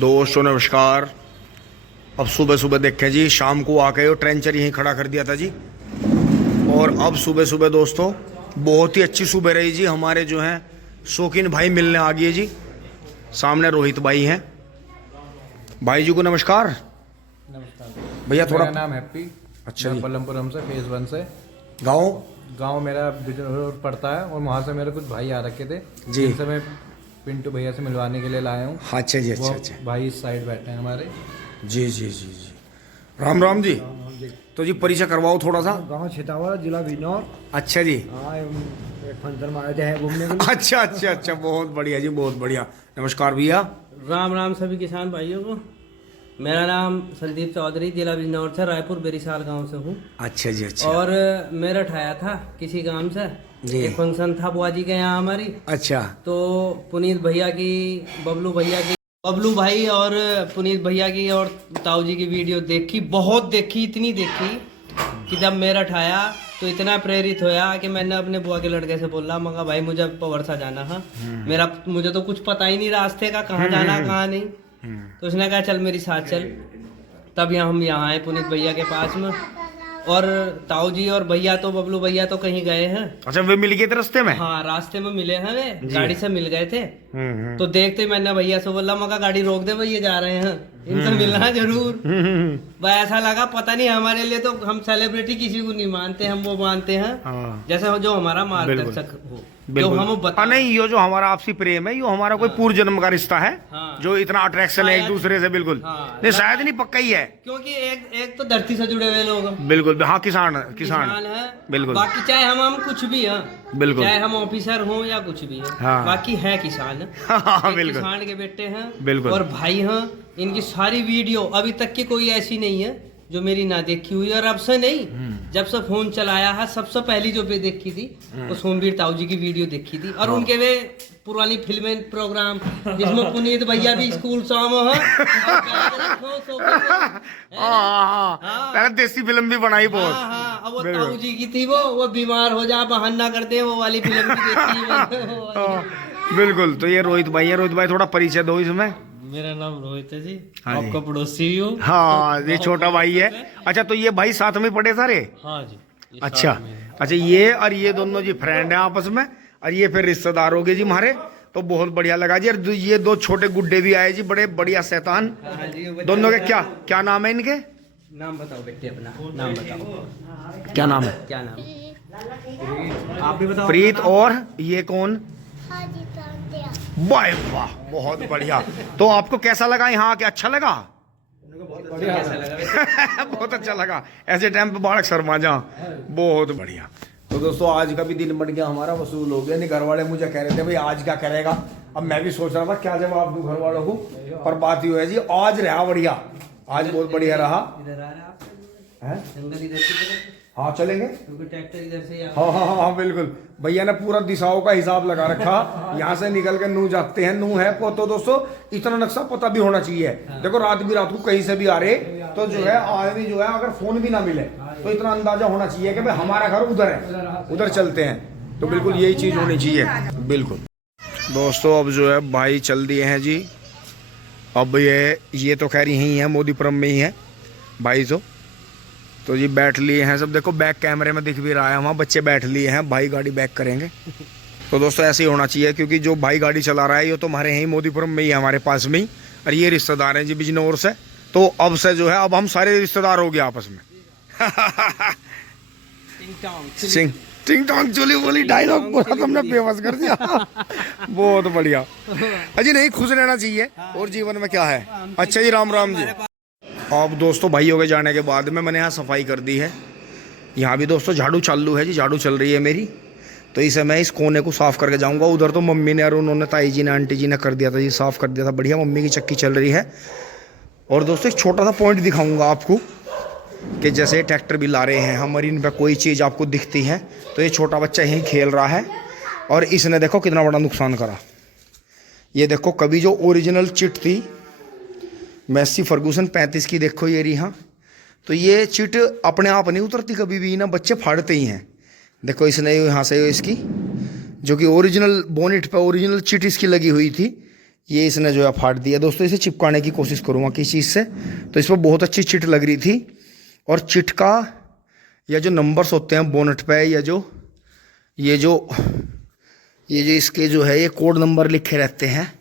दोस्तों नमस्कार। अब सुबह सुबह देखें जी, शाम को आके वो ट्रेंचर यहीं खड़ा कर दिया था जी। और अब सुबह सुबह दोस्तों बहुत ही अच्छी सुबह रही जी। हमारे जो हैं शौकीन भाई मिलने आ गए जी। सामने रोहित भाई हैं। भाई जी को नमस्कार। नमस्कार भैया थोड़ा मेरा नाम हैप्पी। अच्छा मैं जी। पल्लमपुरम से फेज 1 से गाँव मेरा बिजनौर रोड पड़ता है और वहाँ से मेरे कुछ भाई आ रखे थे जी। जिनसे मैं पिंटू भैया से मिलवाने के लिए लाया हूँ। अच्छा जी। वो अच्छा अच्छा भाई इस साइड बैठे हैं हमारे। जी जी जी जी। राम राम जी। तो जी परिचय करवाओ थोड़ा सा। गांव छितावा, जिला बिजनौर। अच्छा जी। हाँ, एक फंक्शन में आए थे घूमने के लिए। अच्छा अच्छा अच्छा, बहुत बढ़िया जी, बहुत बढ़िया। नमस्कार भैया। राम राम सभी किसान भाइयों को। मेरा नाम संदीप चौधरी, जिला बिजनौर से, रायपुर बेरीसाल गांव से हूँ। अच्छा जी। अच्छा और मेरठ आया था किसी काम से। जी। एक फंक्शन था बुआ जी के यहाँ हमारी। अच्छा तो पुनीत भैया की, बबलू भाई और पुनीत भैया की और ताऊ जी की वीडियो देखी, बहुत देखी, इतनी देखी कि जब मेरठ आया तो इतना प्रेरित होया कि मैंने अपने बुआ के लड़के से बोला, मगा भाई मुझे पवरसा जाना है। मुझे तो कुछ पता ही नहीं रास्ते का, कहाँ जाना कहाँ नहीं। तो उसने कहा चल मेरी साथ चल। तब हम यहाँ आए पुनीत भैया के पास में। और ताऊ जी और भैया तो, बबलू भैया तो कहीं गए हैं। अच्छा, वे मिल गए थे रास्ते में? हाँ, रास्ते में मिले हैं, वे गाड़ी से मिल गए थे। हम्म। तो देखते मैंने भैया से बोला, मगा गाड़ी रोक दे भैया, जा रहे हैं, इनसे मिलना जरूर। भाई ऐसा लगा पता नहीं, हमारे लिए तो हम सेलिब्रिटी किसी को नहीं मानते, हम वो मानते हैं हाँ। जैसे जो हमारा मार्गदर्शक हो, जो हम बता। नहीं, ये जो हमारा आपसी प्रेम है, ये हमारा कोई पूर्व जन्म का रिश्ता है। हाँ। जो इतना अट्रैक्शन है एक दूसरे से, बिल्कुल। हाँ। नहीं, शायद नहीं, पक्का ही है। क्योंकि एक तो धरती से जुड़े हुए लोग हैं। बिल्कुल। हाँ, किसान है। बिल्कुल। बाकी चाहे हम कुछ भी हैं, बिल्कुल। चाहे हम ऑफिसर हों या कुछ भी है। हाँ। बाकी है किसान। हाँ, बिल्कुल। किसान के बेटे हैं। बिल्कुल। और भाई हैं। इनकी सारी वीडियो अभी तक की कोई ऐसी नहीं है जो मेरी ना देखी हुई। और अब से नहीं, जब से फोन चलाया है, सबसे पहली जो पे देखी थी वो सोमवीर ताऊ जी की वीडियो देखी थी। और उनके वे पुरानी फिल्में, प्रोग्राम जिसमें पुनीत भैया भी स्कूल सॉन्ग है। हाँ, पहले देसी फिल्म भी बनाई बहुत। हाँ, अब वो ताऊ जी की थी, वो बीमार हो जा बहाना करते हैं, वो वाली फिल्म भी देखी है। बिल्कुल। तो ये रोहित भाई है। रोहित भाई थोड़ा परिचय दो इसमें। मेरा नाम रोहित है जी। हाँ जी। आपका पड़ोसी भी हूँ। हाँ, ये छोटा भाई है। अच्छा, तो ये भाई साथ में पढ़े सारे? हाँ जी। अच्छा अच्छा, ये और ये दोनों जी फ्रेंड हैं आपस में, और ये फिर रिश्तेदार हो गए जी हमारे। तो बहुत बढ़िया लगा जी। और ये दो छोटे गुड्डे भी आए जी, बड़े बढ़िया शैतान। दोनों के क्या क्या नाम है इनके? नाम बताओ बेटे, अपना नाम बताओ। क्या नाम है? क्या नाम? आप भी बताओ। प्रीत। और ये कौन? वाह वाह, बहुत बढ़िया। तो आपको कैसा लगा यहाँ आके? अच्छा लगा? कैसा लगा? बहुत अच्छा लगा। ऐसे टाइम पे बालक शर्मा जा, बहुत बढ़िया। तो दोस्तों आज का भी दिन बन गया हमारा, वसूल हो गया। नहीं, घर वाले मुझे कह रहे थे भाई आज क्या करेगा। अब मैं भी सोच रहा था क्या जवाब दूं घर वालों को। पर बात ये है जी, आज रहा बढ़िया, आज बहुत बढ़िया रहा। इधर आ रहा आप? है? जंगल इधर की तरफ? हाँ चलेंगे। क्योंकि ट्रैक्टर इधर से ही आ- हाँ हाँ हाँ हाँ, बिल्कुल। भैया ने पूरा दिशाओं का हिसाब लगा रखा। यहाँ से निकल के नू जाते हैं, नू है तो दोस्तों इतना नक्शा पता भी होना चाहिए। देखो रात को कहीं से भी आ रहे तो जो है आदमी जो है, अगर फोन भी ना मिले तो इतना अंदाजा होना चाहिए कि भाई हमारा घर उधर है, उधर चलते हैं। तो बिल्कुल यही चीज होनी चाहिए। बिल्कुल। दोस्तों अब जो है भाई चल दिए हैं जी। अब ये तो खैर यही है, मोदीपुरम में ही है भाई। तो जी बैठ लिए हैं सब। देखो बैक कैमरे में दिख भी रहा है, वहाँ बच्चे बैठ लिए हैं। भाई गाड़ी बैक करेंगे। तो दोस्तों ऐसे ही होना चाहिए, क्योंकि जो भाई गाड़ी चला रहा है ये तो हमारे यहीं मोदीपुरम में ही है, हमारे पास में ही। और ये रिश्तेदार हैं जी बिजनौर से। तो अब से जो है, अब हम सारे रिश्तेदार हो गए आपस में। सिंह टिंग टोंग चोली बोली डायलॉग पूरा तुमने बेबस कर दिया। बहुत बढ़िया। अजी नहीं, खुश रहना चाहिए, और जीवन में क्या है। अच्छा जी, राम राम जी। अब दोस्तों भाइयों के जाने के बाद में मैंने यहाँ सफाई कर दी है। यहाँ भी दोस्तों झाड़ू चालू है जी, झाड़ू चल रही है मेरी। तो इसे मैं इस कोने को साफ़ करके जाऊँगा। उधर तो मम्मी ने और उन्होंने, ताई जी ने, आंटी जी ने कर दिया था जी, साफ़ कर दिया था बढ़िया। मम्मी की चक्की चल रही है। और दोस्तों एक छोटा सा पॉइंट दिखाऊँगा आपको कि जैसे ट्रैक्टर भी ला रहे हैं हम, और इन पर कोई चीज़ आपको दिखती है तो ये छोटा बच्चा यहीं खेल रहा है। और इसने देखो कितना बड़ा नुकसान करा। ये देखो, कभी जो ओरिजिनल चिट थी मैसी फर्गूसन 35 की, देखो ये रही। हाँ, तो ये चिट अपने आप नहीं उतरती कभी भी ना, बच्चे फाड़ते ही हैं। देखो इसने यहाँ से इसकी जो कि ओरिजिनल बोनेट पे ओरिजिनल चिट इसकी लगी हुई थी, ये इसने जो है फाड़ दिया दोस्तों। इसे चिपकाने की कोशिश करूँगा किस चीज़ से, तो इस पर बहुत अच्छी चिट लग रही थी। और चिट का या जो नंबर्स होते हैं बोनट पे, या ये जो इसके जो है ये कोड नंबर लिखे रहते हैं,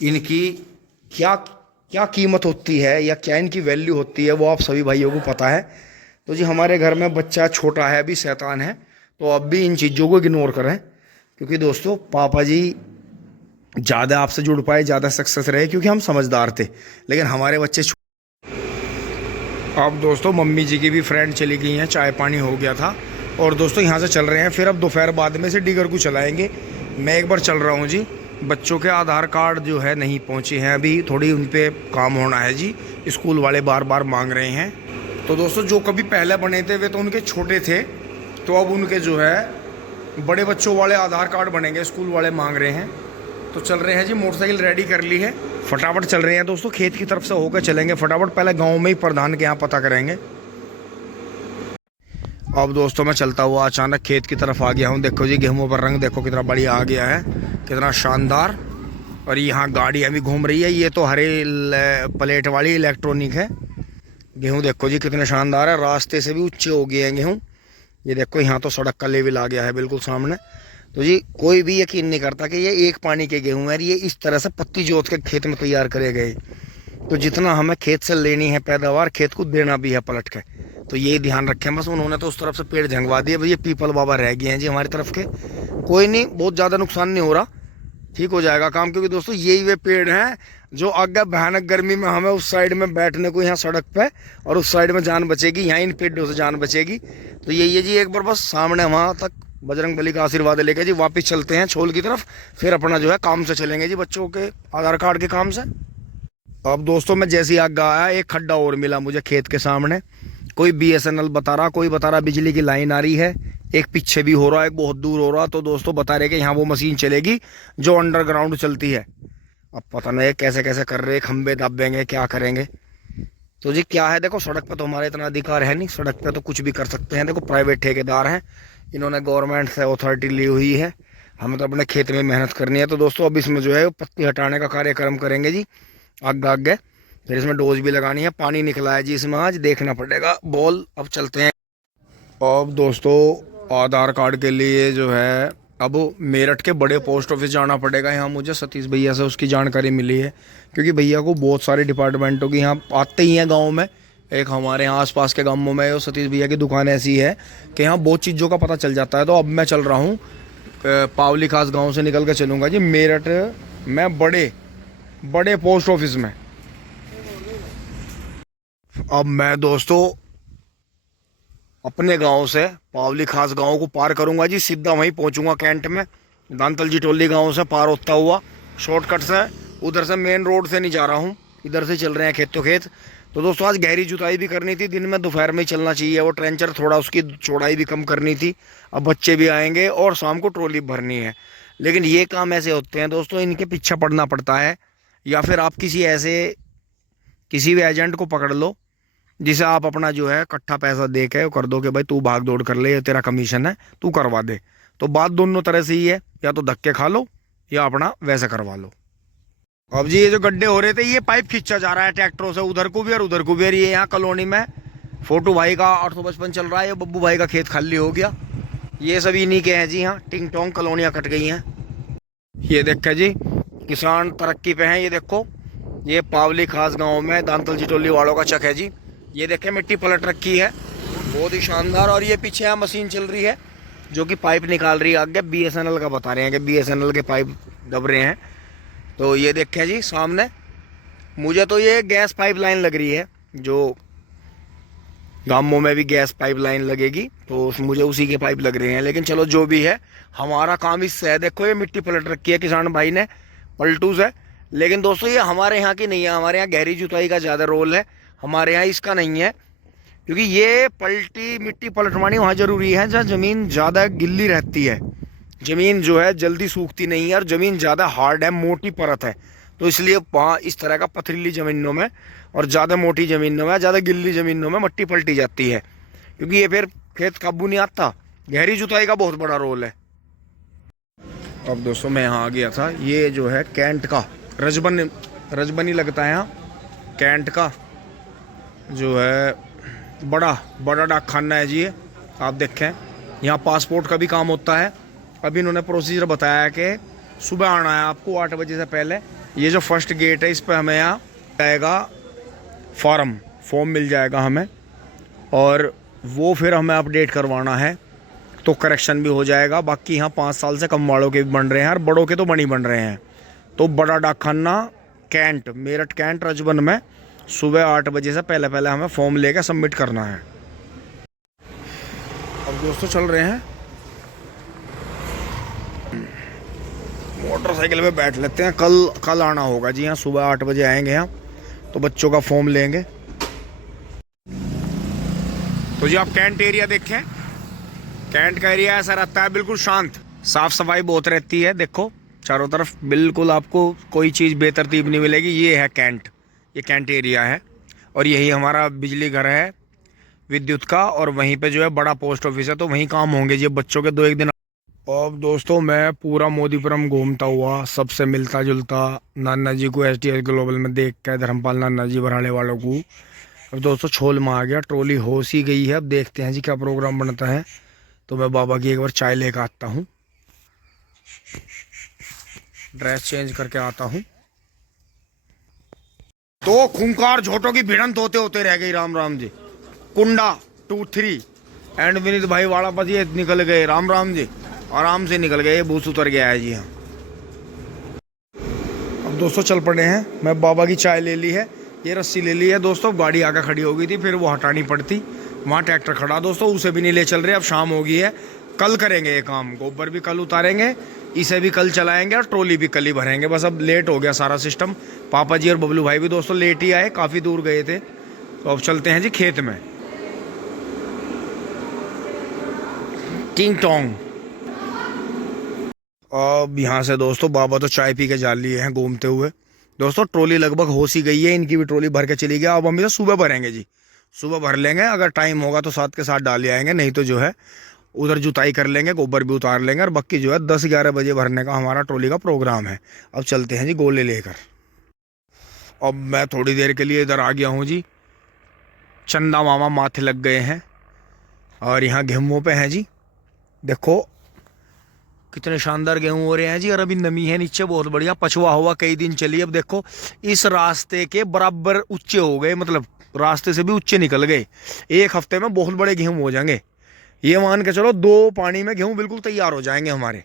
इनकी क्या क्या कीमत होती है या क्या इनकी वैल्यू होती है वो आप सभी भाइयों को पता है। तो जी हमारे घर में बच्चा छोटा है, अभी शैतान है, तो अब भी इन चीज़ों को इग्नोर करें, क्योंकि दोस्तों पापा जी ज़्यादा आपसे जुड़ पाए, ज़्यादा सक्सेस रहे, क्योंकि हम समझदार थे, लेकिन हमारे बच्चे अब दोस्तों मम्मी जी की भी फ्रेंड चली गई हैं, चाय पानी हो गया था, और दोस्तों यहाँ से चल रहे हैं। फिर अब दोपहर बाद में से डिगर को चलाएंगे। मैं एक बार चल रहा हूँ जी। बच्चों के आधार कार्ड जो है नहीं पहुँचे हैं अभी, थोड़ी उन पर काम होना है जी, स्कूल वाले बार बार मांग रहे हैं। तो दोस्तों जो कभी पहले बने थे वे तो उनके छोटे थे, तो अब उनके जो है बड़े बच्चों वाले आधार कार्ड बनेंगे, स्कूल वाले मांग रहे हैं। तो चल रहे हैं जी, मोटरसाइकिल रेडी कर ली है, फटाफट चल रहे हैं दोस्तों। खेत की तरफ से होकर चलेंगे फटाफट, पहले गांव में ही प्रधान के यहाँ पता करेंगे। अब दोस्तों मैं चलता हुआ अचानक खेत की तरफ आ गया हूँ। देखो जी गेहूं पर रंग देखो कितना बढ़िया आ गया है, कितना शानदार। और यहाँ गाड़ी अभी घूम रही है, ये तो हरे प्लेट वाली इलेक्ट्रॉनिक है। गेहूँ देखो जी कितने शानदार है, रास्ते से भी ऊंचे हो गए हैं गेहूँ। ये देखो यहाँ तो सड़क का लेवल आ गया है बिल्कुल सामने। तो जी कोई भी यकीन नहीं करता कि ये एक पानी के गेहूँ है, ये इस तरह से पत्ती जोत के खेत में तैयार करे गए। तो जितना हमें खेत से लेनी है पैदावार, खेत को देना भी है पलट के, तो ये ध्यान रखें बस। उन्होंने तो उस तरफ से पेड़ झंगवा दिए, ये पीपल बाबा रह गए हैं जी हमारी तरफ के। कोई नहीं, बहुत ज़्यादा नुकसान नहीं हो रहा, ठीक हो जाएगा काम, क्योंकि दोस्तों यही वे पेड़ हैं जो आगे भयानक गर्मी में हमें उस साइड में बैठने को, यहाँ सड़क पे, और उस साइड में जान बचेगी, यहाँ इन पेड़ों से जान बचेगी। तो यही है जी, एक बार बस सामने वहाँ तक बजरंग बली का आशीर्वाद लेके जी वापस चलते हैं छोल की तरफ, फिर अपना जो है काम से चलेंगे जी, बच्चों के आधार कार्ड के काम से। अब दोस्तों मैं जैसे ही आगे आया, एक खड्डा और मिला मुझे खेत के सामने। कोई BSNL बता रहा, कोई बता रहा बिजली की लाइन आ रही है, एक पीछे भी हो रहा है, एक बहुत दूर हो रहा। तो दोस्तों बता रहे कि यहाँ वो मशीन चलेगी जो अंडरग्राउंड चलती है। अब पता नहीं कैसे कैसे कर रहे, खंबे दाबेंगे, क्या करेंगे। तो जी क्या है, देखो सड़क पे तो हमारा इतना अधिकार है नहीं, सड़क पे तो कुछ भी कर सकते हैं। देखो प्राइवेट ठेकेदार हैं, इन्होंने गवर्नमेंट से अथॉरिटी ली हुई है, हमें तो अपने खेत में मेहनत करनी है। तो दोस्तों अब इसमें जो है पत्ती हटाने का कार्यक्रम करेंगे जी आगे आगे। फिर इसमें डोज भी लगानी है, पानी निकला है जी इसमें, आज देखना पड़ेगा बॉल। अब चलते हैं। अब दोस्तों आधार कार्ड के लिए जो है अब मेरठ के बड़े पोस्ट ऑफिस जाना पड़ेगा। यहाँ मुझे सतीश भैया से उसकी जानकारी मिली है, क्योंकि भैया को बहुत सारे डिपार्टमेंटों की यहाँ आते ही हैं गाँव में। एक हमारे यहाँ आसपास के गाँवों में सतीश भैया की दुकान ऐसी है कि यहाँ बहुत चीज़ों का पता चल जाता है। तो अब मैं चल रहा हूँ पावली खास गाँव से निकल कर चलूँगा जी मेरठ में बड़े पोस्ट ऑफिस में। अब मैं दोस्तों अपने गांव से पावली खास गांव को पार करूंगा जी, सीधा वहीं पहुंचूंगा कैंट में। दांतल जी टोली गांव से पार होता हुआ शॉर्टकट से, उधर से मेन रोड से नहीं जा रहा हूं, इधर से चल रहे हैं खेतों खेत। तो दोस्तों आज गहरी जुताई भी करनी थी, दिन में दोपहर में ही चलना चाहिए, वो ट्रेंचर थोड़ा उसकी चौड़ाई भी कम करनी थी। अब बच्चे भी आएंगे और शाम को ट्रॉली भरनी है। लेकिन ये काम ऐसे होते हैं दोस्तों, इनके पीछे पड़ना पड़ता है, या फिर आप किसी भी एजेंट को पकड़ लो जिसे आप अपना जो है इकट्ठा पैसा दे के कर दो कि भाई तू भाग दौड़ कर ले, तेरा कमीशन है, तू करवा दे। तो बात दोनों तरह से ही है, या तो धक्के खा लो या अपना वैसे करवा लो। अब जी ये जो गड्ढे हो रहे थे, ये पाइप खींचा जा रहा है ट्रैक्टरों से, उधर को भी और उधर को भी। और ये यहाँ कॉलोनी में फोटू भाई का 855 चल रहा है, बब्बू भाई का खेत खाली हो गया। ये सभी इन्हीं के हैं जी, यहाँ टिंग टोंग कॉलोनियाँ कट गई हैं। ये देखा जी किसान तरक्की पे हैं। ये देखो ये पावली खास गाँव में दांतल जी टोली वालों का चक है जी। ये देखें मिट्टी पलट रखी है, बहुत ही शानदार। और ये पीछे यहाँ मशीन चल रही है जो कि पाइप निकाल रही है आगे। BSNL का बता रहे हैं कि BSNL के पाइप दब रहे हैं। तो ये देखें जी सामने, मुझे तो ये गैस पाइपलाइन लग रही है, जो गाँवों में भी गैस पाइपलाइन लगेगी, तो मुझे उसी के पाइप लग रहे हैं। लेकिन चलो जो भी है, हमारा काम इससे है। देखो ये मिट्टी पलट रखी है किसान भाई ने पलटू से। लेकिन दोस्तों ये हमारे यहाँ की नहीं है, हमारे यहाँ गहरी जुताई का ज़्यादा रोल है, हमारे यहाँ इसका नहीं है। क्योंकि ये मिट्टी पलटवानी वहाँ ज़रूरी है जहाँ ज़मीन ज़्यादा गिल्ली रहती है, ज़मीन जो है जल्दी सूखती नहीं है, और ज़मीन ज़्यादा हार्ड है, मोटी परत है। तो इसलिए वहाँ इस तरह का पथरीली ज़मीनों में और ज़्यादा मोटी ज़मीनों में, ज़्यादा गिल्ली ज़मीनों में मिट्टी पलटी जाती है, क्योंकि ये फिर खेत काबू नहीं आता। गहरी जुताई का बहुत बड़ा रोल है। अब दोस्तों मैं यहाँ आ गया था। ये जो है कैंट का रजबनी लगता है यहाँ, कैंट का जो है बड़ा डाक खाना है जी। ये आप देखें, यहाँ पासपोर्ट का भी काम होता है। अभी इन्होंने प्रोसीजर बताया कि सुबह आना है आपको 8 बजे से पहले। ये जो फर्स्ट गेट है इस पर हमें यहाँ आएगा फॉर्म मिल जाएगा हमें, और वो फिर हमें अपडेट करवाना है तो करेक्शन भी हो जाएगा। बाकी यहाँ 5 साल से कम वालों के भी बन रहे हैं और बड़ों के तो बन ही बन रहे हैं। तो बड़ा डाकखाना कैंट, मेरठ कैंट रजबन में सुबह 8 बजे से पहले हमें फॉर्म लेकर सबमिट करना है। अब दोस्तों चल रहे हैं, मोटरसाइकिल पे बैठ लेते हैं। कल आना होगा जी। यहाँ सुबह 8 बजे आएंगे यहाँ, तो बच्चों का फॉर्म लेंगे। तो जी आप कैंट एरिया देखें, कैंट का एरिया ऐसा रहता है बिल्कुल शांत, साफ सफाई बहुत रहती है। देखो चारों तरफ बिल्कुल आपको कोई चीज़ बेतरतीब नहीं मिलेगी। ये है कैंट, ये कैंट एरिया है, और यही हमारा बिजली घर है विद्युत का, और वहीं पे जो है बड़ा पोस्ट ऑफिस है, तो वहीं काम होंगे जी बच्चों के 2-1 दिन। अब दोस्तों मैं पूरा मोदीपुरम घूमता हुआ, सबसे मिलता जुलता, नाना जी को STS ग्लोबल में देख कर, धर्मपाल नाना जी बराड़े वालों को। अब दोस्तों छोल में आ गया, ट्रॉली हो सी गई है। अब देखते हैं जी क्या प्रोग्राम बनता है। तो मैं बाबा की एक बार चाय लेकर आता हूँ, ड्रेस चेंज करके आता हूँ। तो खूंखार झोटों की भिड़ंत होते होते रह गई। राम जी। कुंडा 2, 3 एंड विनीत भाई वाला पति निकल गए। राम जी, आराम से निकल गए, बूस उतर गया है जी। हाँ अब दोस्तों चल पड़े हैं। मैं बाबा की चाय ले ली है, ये रस्सी ले ली है दोस्तों। गाड़ी आगे खड़ी हो गई थी, फिर वो हटानी पड़ती। वहाँ ट्रैक्टर खड़ा दोस्तों, उसे भी नहीं ले चल रहे। अब शाम हो गई है, कल करेंगे ये काम। गोबर भी कल उतारेंगे, इसे भी कल चलाएंगे, और ट्रॉली भी कल ही भरेंगे। बस अब लेट हो गया सारा सिस्टम। पापा जी और बबलू भाई भी दोस्तों लेट ही आए, काफ़ी दूर गए थे। तो अब चलते हैं जी खेत में। टिंग टोंग। अब यहाँ से दोस्तों बाबा तो चाय पी के जा लिए हैं घूमते हुए। दोस्तों ट्रॉली लगभग हो सी गई है, इनकी भी ट्रॉली भर के चली गया। अब हम इसे सुबह भरेंगे जी, सुबह भर लेंगे। अगर टाइम होगा तो साथ के साथ डाल आएंगे, नहीं तो जो है उधर जुताई कर लेंगे, गोबर भी उतार लेंगे। और बाकी जो है 10-11 बजे भरने का हमारा ट्रॉली का प्रोग्राम है। अब चलते हैं जी गोले लेकर। अब मैं थोड़ी देर के लिए इधर आ गया हूँ जी। चंदा मामा माथे लग गए हैं, और यहाँ गेहूँ पे हैं जी। देखो कितने शानदार गेहूँ हो रहे हैं जी। और अभी नमी है नीचे बहुत बढ़िया, पछुआ हुआ कई दिन चली। अब देखो इस रास्ते के बराबर ऊंचे हो गए, मतलब रास्ते से भी ऊंचे निकल गए। 1 हफ्ते में बहुत बड़े गेहूँ हो जाएंगे। ये मान के चलो 2 पानी में गेहूँ बिल्कुल तैयार हो जाएंगे हमारे।